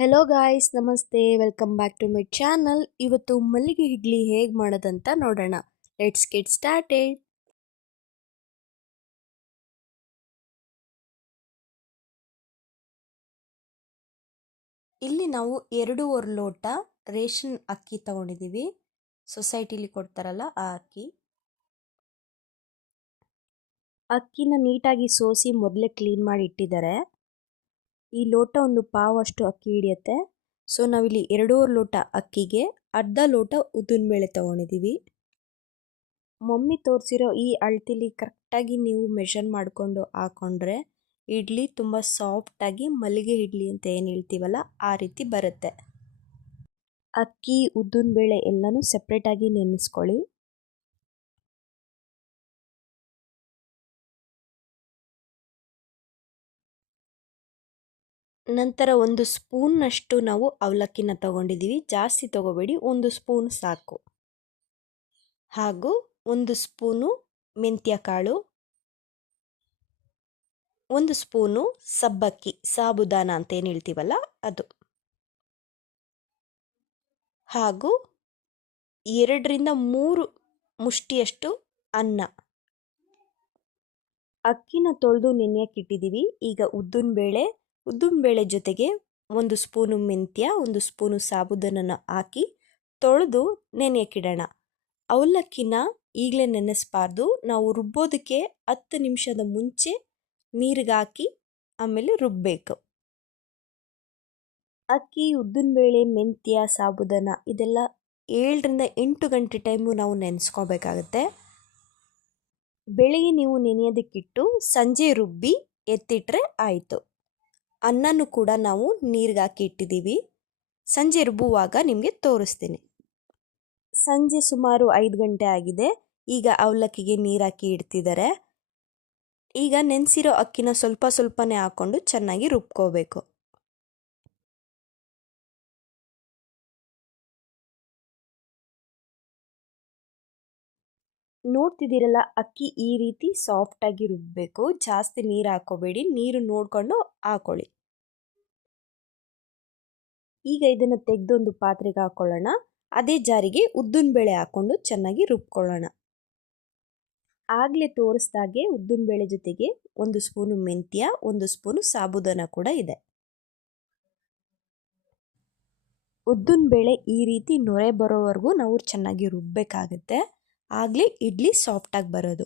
Hello guys, ನಮಸ್ತೆ. Welcome back to my channel. ಇವತ್ತು ಮಲ್ಲಿಗೆ ಇಡ್ಲಿ ಹೇಗೆ ಮಾಡೋದಂತ ನೋಡೋಣ. Let's get started. ಇಲ್ಲಿ ನಾವು 2.5 ಲೋಟ ರೇಷನ್ ಅಕ್ಕಿ ತಗೊಂಡಿದ್ದೀವಿ. ಸೊಸೈಟಿಲಿ ಕೊಡ್ತಾರಲ್ಲ ಆ ಅಕ್ಕಿ. ಅಕ್ಕಿನ ನೀಟಾಗಿ ಸೋಸಿ ಮೊದಲೇ ಕ್ಲೀನ್ ಮಾಡಿ ಇಟ್ಟಿದ್ದಾರೆ. ಈ ಲೋಟ ಒಂದು ಪಾವ್ ಅಷ್ಟು ಅಕ್ಕಿ ಹಿಡಿಯುತ್ತೆ. ಸೊ ನಾವಿಲ್ಲಿ 2.5 ಲೋಟ ಅಕ್ಕಿಗೆ ಅರ್ಧ ಲೋಟ ಉದ್ದಿನಬೇಳೆ ತಗೊಂಡಿದ್ದೀವಿ. ಮಮ್ಮಿ ತೋರಿಸಿರೋ ಈ ಅಳತೆಲಿ ಕರೆಕ್ಟಾಗಿ ನೀವು ಮೆಷರ್ ಮಾಡಿಕೊಂಡು ಹಾಕೊಂಡ್ರೆ ಇಡ್ಲಿ ತುಂಬ ಸಾಫ್ಟಾಗಿ ಮಲ್ಲಿಗೆ ಇಡ್ಲಿ ಅಂತ ಏನು ಹೇಳ್ತೀವಲ್ಲ ಆ ರೀತಿ ಬರುತ್ತೆ. ಅಕ್ಕಿ ಉದ್ದಿನಬೇಳೆ ಎಲ್ಲನೂ ಸೆಪ್ರೇಟಾಗಿ ನೆನೆಸ್ಕೊಳ್ಳಿ. ನಂತರ 1 ಸ್ಪೂನ್ನಷ್ಟು ನಾವು ಅವಲಕ್ಕಿನ ತಗೊಂಡಿದ್ದೀವಿ. ಜಾಸ್ತಿ ತಗೋಬೇಡಿ, 1 ಸ್ಪೂನ್ ಸಾಕು. ಹಾಗೂ 1 ಸ್ಪೂನು ಮೆಂತ್ಯ ಕಾಳು, 1 ಸ್ಪೂನು ಸಬ್ಬಕ್ಕಿ, ಸಾಬುದಾನ ಅಂತ ಏನು ಹೇಳ್ತೀವಲ್ಲ ಅದು, ಹಾಗೂ 2ರಿಂದ 3 ಮುಷ್ಟಿಯಷ್ಟು ಅನ್ನ. ಅಕ್ಕಿನ ತೊಳೆದು ನೆನೆಯಕ್ಕಿಟ್ಟಿದ್ದೀವಿ. ಈಗ ಉದ್ದಿನಬೇಳೆ ಜೊತೆಗೆ 1 ಸ್ಪೂನು ಮೆಂತ್ಯ, 1 ಸ್ಪೂನು ಸಾಬುದಾನನ ಹಾಕಿ ತೊಳೆದು ನೆನೆಯಕ್ಕಿಡೋಣ. ಅವಲಕ್ಕಿನ ಈಗಲೇ ನೆನೆಸಬಾರ್ದು. ನಾವು ರುಬ್ಬೋದಕ್ಕೆ 10 ನಿಮಿಷದ ಮುಂಚೆ ನೀರಿಗೆ ಹಾಕಿ ಆಮೇಲೆ ರುಬ್ಬಬೇಕು. ಅಕ್ಕಿ, ಉದ್ದಿನಬೇಳೆ, ಮೆಂತ್ಯ, ಸಾಬುದಾನ ಇದೆಲ್ಲ 7ರಿಂದ 8 ಗಂಟೆ ಟೈಮು ನಾವು ನೆನೆಸ್ಕೋಬೇಕಾಗತ್ತೆ. ಬೆಳಿಗ್ಗೆ ನೀವು ನೆನೆಯೋದಕ್ಕಿಟ್ಟು ಸಂಜೆ ರುಬ್ಬಿ ಎತ್ತಿಟ್ರೆ ಆಯಿತು. ಅನ್ನನೂ ಕೂಡ ನಾವು ನೀರಿಗೆ ಹಾಕಿ ಇಟ್ಟಿದ್ದೀವಿ. ಸಂಜೆ ರುಬ್ಬುವಾಗ ನಿಮಗೆ ತೋರಿಸ್ತೀನಿ. ಸಂಜೆ ಸುಮಾರು 5 ಗಂಟೆ ಆಗಿದೆ. ಈಗ ಅವಲಕ್ಕಿಗೆ ನೀರು ಹಾಕಿ ಇಡ್ತಿದ್ದಾರೆ. ಈಗ ನೆನೆಸಿರೋ ಅಕ್ಕಿನ ಸ್ವಲ್ಪ ಸ್ವಲ್ಪನೇ ಹಾಕ್ಕೊಂಡು ಚೆನ್ನಾಗಿ ರುಬ್ಕೋಬೇಕು. ನೋಡ್ತಿದ್ದೀರಲ್ಲ, ಅಕ್ಕಿ ಈ ರೀತಿ ಸಾಫ್ಟಾಗಿ ರುಬ್ಬಬೇಕು. ಜಾಸ್ತಿ ನೀರು ಹಾಕೋಬೇಡಿ, ನೀರು ನೋಡಿಕೊಂಡು ಹಾಕೊಳ್ಳಿ. ಈಗ ಇದನ್ನು ತೆಗೆದೊಂದು ಪಾತ್ರೆಗೆ ಹಾಕೊಳ್ಳೋಣ. ಅದೇ ಜಾರಿಗೆ ಉದ್ದಿನಬೇಳೆ ಹಾಕ್ಕೊಂಡು ಚೆನ್ನಾಗಿ ರುಬ್ಕೊಳ್ಳೋಣ. ಆಗಲೇ ತೋರಿಸ್ದಾಗೆ ಉದ್ದಿನಬೇಳೆ ಜೊತೆಗೆ 1 ಸ್ಪೂನು ಮೆಂತ್ಯ, 1 ಸ್ಪೂನು ಸಾಬುದಾನ ಕೂಡ ಇದೆ. ಉದ್ದಿನಬೇಳೆ ಈ ರೀತಿ ನೊರೆ ಬರೋವರೆಗೂ ನಾವು ಚೆನ್ನಾಗಿ ರುಬ್ಬಬೇಕಾಗುತ್ತೆ. ಆಗಲೇ ಇಡ್ಲಿ ಸಾಫ್ಟಾಗಿ ಬರೋದು.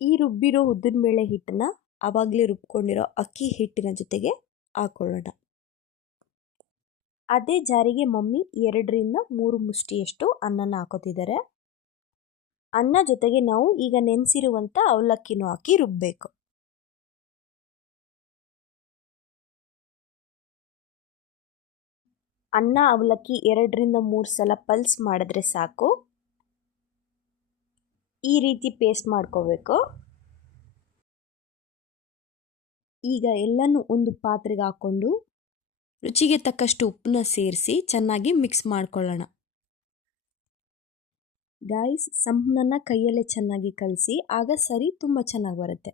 ಈ ರುಬ್ಬಿರೋ ಉದ್ದಿನಬೇಳೆ ಹಿಟ್ಟನ್ನ ಆವಾಗಲೇ ರುಬ್ಕೊಂಡಿರೋ ಅಕ್ಕಿ ಹಿಟ್ಟಿನ ಜೊತೆಗೆ ಹಾಕೊಳ್ಳೋಣ. ಅದೇ ಜಾರಿಗೆ ಮಮ್ಮಿ 2ರಿಂದ 3 ಮುಷ್ಟಿಯಷ್ಟು ಅನ್ನನ ಹಾಕೋತಿದ್ದಾರೆ. ಅನ್ನ ಜೊತೆಗೆ ನಾವು ಈಗ ನೆನೆಸಿರುವಂಥ ಅವಲಕ್ಕಿನೂ ಹಾಕಿ ರುಬ್ಬಬೇಕು. ಅನ್ನ ಅವಲಕ್ಕಿ 2ರಿಂದ 3 ಸಲ ಪಲ್ಸ್ ಮಾಡಿದ್ರೆ ಸಾಕು. ಈ ರೀತಿ ಪೇಸ್ಟ್ ಮಾಡ್ಕೋಬೇಕು. ಈಗ ಎಲ್ಲನೂ ಒಂದು ಪಾತ್ರೆಗೆ ಹಾಕ್ಕೊಂಡು ರುಚಿಗೆ ತಕ್ಕಷ್ಟು ಉಪ್ಪನ್ನ ಸೇರಿಸಿ ಚೆನ್ನಾಗಿ ಮಿಕ್ಸ್ ಮಾಡ್ಕೊಳ್ಳೋಣ. ಗಾಯ್ಸ್, ಸಂಪನ್ನ ಕೈಯಲ್ಲೇ ಚೆನ್ನಾಗಿ ಕಲಸಿ, ಆಗ ಸರಿ ತುಂಬ ಚೆನ್ನಾಗಿ ಬರುತ್ತೆ.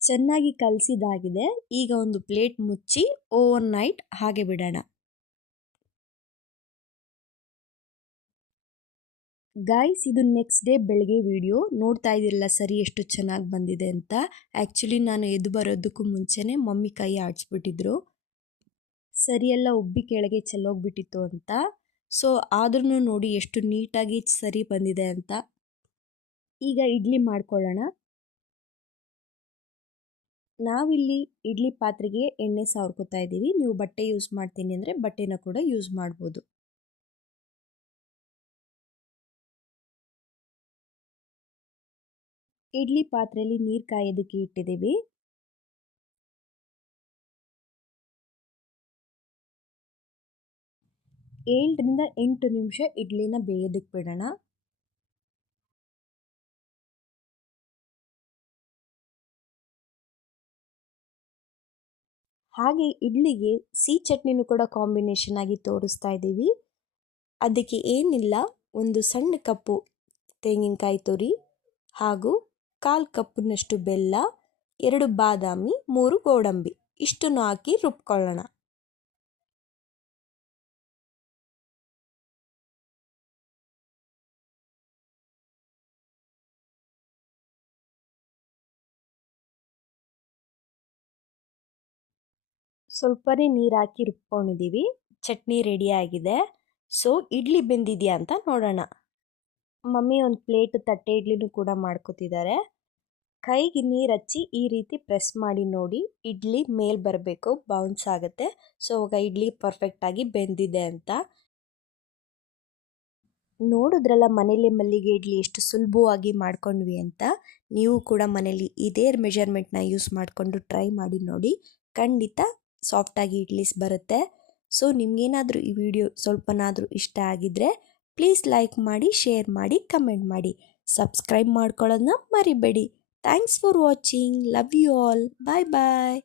ಚೆನ್ನಾಗಿ ಕಲಸಿದಾಗಿದೆ. ಈಗ ಒಂದು ಪ್ಲೇಟ್ ಮುಚ್ಚಿ ಓವರ್ ನೈಟ್ ಹಾಗೆ ಬಿಡೋಣ. ಗಾಯ್ಸ್, ಇದು ನೆಕ್ಸ್ಟ್ ಡೇ ಬೆಳಗ್ಗೆ ವಿಡಿಯೋ. ನೋಡ್ತಾ ಇದ್ದೀರಲ್ಲ ಸರಿ ಎಷ್ಟು ಚೆನ್ನಾಗಿ ಬಂದಿದೆ ಅಂತ. ಆ್ಯಕ್ಚುಲಿ ನಾನು ಎದ್ದು ಬರೋದಕ್ಕೂ ಮುಂಚೆನೇ ಮಮ್ಮಿ ಕೈ ಆಡಿಸ್ಬಿಟ್ಟಿದ್ರು. ಸರಿಯೆಲ್ಲ ಉಬ್ಬಿ ಕೆಳಗೆ ಚೆಲ್ಲೋಗ್ಬಿಟ್ಟಿತ್ತು ಅಂತ. ಸೊ ಆದ್ರೂ ನೋಡಿ ಎಷ್ಟು ನೀಟಾಗಿ ಸರಿ ಬಂದಿದೆ ಅಂತ. ಈಗ ಇಡ್ಲಿ ಮಾಡ್ಕೊಳ್ಳೋಣ. ನಾವಿಲ್ಲಿ ಇಡ್ಲಿ ಪಾತ್ರೆಗೆ ಎಣ್ಣೆ ಸಾವ್ರ್ಕೊತಾ ಇದ್ದೀವಿ. ನೀವು ಬಟ್ಟೆ ಯೂಸ್ ಮಾಡ್ತೀನಿ ಅಂದರೆ ಬಟ್ಟೆನ ಕೂಡ ಯೂಸ್ ಮಾಡ್ಬೋದು. ಇಡ್ಲಿ ಪಾತ್ರೆಯಲ್ಲಿ ನೀರು ಕಾಯೋದಕ್ಕೆ ಇಟ್ಟಿದ್ದೀವಿ. ಏಳರಿಂದ 8 ನಿಮಿಷ ಇಡ್ಲಿನ ಬೇಯೋದಕ್ಕೆ ಬಿಡೋಣ. ಹಾಗೆ ಇಡ್ಲಿಗೆ ಸಿಹಿ ಚಟ್ನಿನೂ ಕೂಡ ಕಾಂಬಿನೇಷನ್ ಆಗಿ ತೋರಿಸ್ತಾ ಇದ್ದೀವಿ. ಅದಕ್ಕೆ ಏನಿಲ್ಲ, ಒಂದು ಸಣ್ಣ ಕಪ್ಪು ತೆಂಗಿನಕಾಯಿ ತುರಿ ಹಾಗೂ 1/4 ಕಪ್ನಷ್ಟು ಬೆಲ್ಲ, 2 ಬಾದಾಮಿ, 3 ಗೋಡಂಬಿ ಇಷ್ಟನ್ನು ಹಾಕಿ ರುಬ್ಕೊಳ್ಳೋಣ. ಸ್ವಲ್ಪನೇ ನೀರು ಹಾಕಿ ರುಬ್ಕೊಂಡಿದ್ದೀವಿ. ಚಟ್ನಿ ರೆಡಿ ಆಗಿದೆ. ಸೊ ಇಡ್ಲಿ ಬೆಂದಿದೆಯಾ ಅಂತ ನೋಡೋಣ. ಮಮ್ಮಿ ಒಂದು ಪ್ಲೇಟ್ ತಟ್ಟೆ ಇಡ್ಲಿನೂ ಕೂಡ ಮಾಡ್ಕೊತಿದ್ದಾರೆ. ಕೈಗೆ ನೀರು ಹಚ್ಚಿ ಈ ರೀತಿ ಪ್ರೆಸ್ ಮಾಡಿ ನೋಡಿ, ಇಡ್ಲಿ ಮೇಲ್ ಬರಬೇಕು, ಬೌನ್ಸ್ ಆಗುತ್ತೆ. ಸೊ ಆವಾಗ ಇಡ್ಲಿ ಪರ್ಫೆಕ್ಟಾಗಿ ಬೆಂದಿದೆ ಅಂತ. ನೋಡಿದ್ರಲ್ಲ ಮನೇಲಿ ಮಲ್ಲಿಗೆ ಇಡ್ಲಿ ಎಷ್ಟು ಸುಲಭವಾಗಿ ಮಾಡ್ಕೊಂಡ್ವಿ ಅಂತ. ನೀವು ಕೂಡ ಮನೇಲಿ ಇದೇ ಮೆಜರ್ಮೆಂಟ್ನ ಯೂಸ್ ಮಾಡಿಕೊಂಡು ಟ್ರೈ ಮಾಡಿ ನೋಡಿ, ಖಂಡಿತ ಸಾಫ್ಟಾಗಿ ಇಡ್ಲಿಸ್ ಬರುತ್ತೆ. ಸೊ ನಿಮಗೇನಾದರೂ ಈ ವಿಡಿಯೋ ಸ್ವಲ್ಪನಾದರೂ ಇಷ್ಟ ಆಗಿದ್ದರೆ ಪ್ಲೀಸ್ ಲೈಕ್ ಮಾಡಿ, ಶೇರ್ ಮಾಡಿ, ಕಮೆಂಟ್ ಮಾಡಿ, ಸಬ್ಸ್ಕ್ರೈಬ್ ಮಾಡ್ಕೊಳ್ಳೋದನ್ನ ಮರಿಬೇಡಿ. Thanks for watching. Love you all. Bye bye.